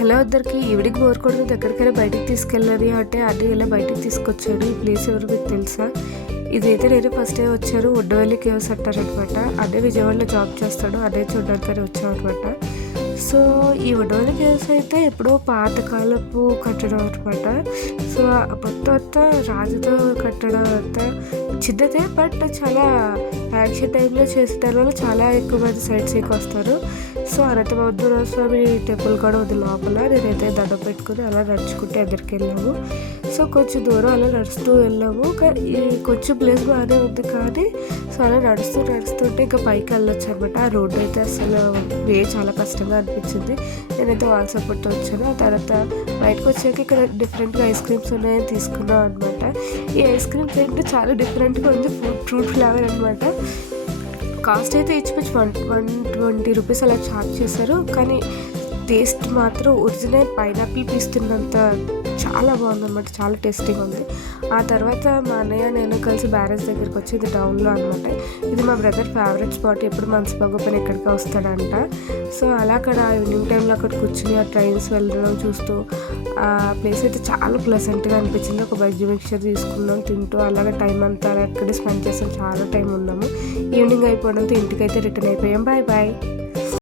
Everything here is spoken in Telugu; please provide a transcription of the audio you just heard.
హలో అందరికి. ఈవినింగ్ బోర్ కొడుతుంది, ఎక్కడికైనా బయటికి తీసుకెళ్ళాలి అంటే అన్నీ ఇలా బయటికి తీసుకొచ్చాడు. ఈ ప్లేస్ ఎవరు మీకు తెలుసా? ఇదైతే నేను ఫస్ట్ టైం వచ్చాను. ఉండవల్లి కేవ్స్ అంటారనమాట. అదే విజయవాడలో జాబ్ చేస్తాడు, అదే చూడడానికని వచ్చాం అనమాట. సో ఈ ఉండవల్లి కేవ్స్ అయితే ఎప్పుడో పాతకాలపు కట్టడం అనమాట. సో మొత్తం అంతా రాజుతో కట్టడం అంతా చిన్నదే, బట్ చాలా యాక్షన్ టైంలో చేసే వల్ల చాలా ఎక్కువ మంది సైట్ సీకి వస్తారు. సో అనంతమధుర స్వామి టెంపుల్ కూడా ఉంది లోపల. నేనైతే దండం పెట్టుకుని అలా నడుచుకుంటే ఎదురికి వెళ్ళాము. సో కొంచెం దూరం అలా నడుస్తూ వెళ్ళాము. కొంచెం ప్లేస్ బాగానే ఉంది, కానీ సో అలా నడుస్తుంటే ఇంకా పైకి వెళ్ళొచ్చు అనమాట. ఆ రోడ్డు అయితే అసలు చాలా కష్టంగా అనిపించింది. నేనైతే వాల్ సపోర్ట్ వచ్చాను. ఆ తర్వాత బయటకు వచ్చాక ఇక్కడ డిఫరెంట్గా ఐస్ క్రీమ్స్ ఉన్నాయని తీసుకున్నాం అనమాట. ఈ ఐస్ క్రీమ్స్ ఏంటంటే చాలా డిఫరెంట్గా ఉంది, ఫ్రూట్ ఫ్లేవర్ అనమాట. కాస్ట్ అయితే ఇచ్చిపోయి 120 రూపీస్ అలా ఛార్జ్ చేశారు, కానీ టేస్ట్ మాత్రం ఒరిజినల్ పైనాపిల్ పీస్ తిన్నంత చాలా బాగుందన్నమాట. చాలా టేస్టీగా ఉంది. ఆ తర్వాత మా అన్నయ్య నేను కలిసి బ్యారేజ్ దగ్గరికి వచ్చి, ఇది టౌన్లో అనమాట. ఇది మా బ్రదర్ ఫేవరెట్ స్పాట్. ఎప్పుడు మనసు బాగోపోయిన ఇక్కడికి వస్తాడంట. సో అలా అక్కడ ఈవినింగ్ టైంలో అక్కడ కూర్చుని ఆ ట్రైన్స్ వెళ్ళడం చూస్తూ ఆ ప్లేస్ అయితే చాలా ప్లెజెంట్గా అనిపించింది. ఒక వెజ్ మిక్చర్ తీసుకున్నాం, తింటూ అలాగే టైం అంతా అక్కడే స్పెండ్ చేసాం. చాలా టైం ఉన్నాము. ఈవినింగ్ అయిపోవడంతో ఇంటికైతే రిటర్న్ అయిపోయాం. Bye bye.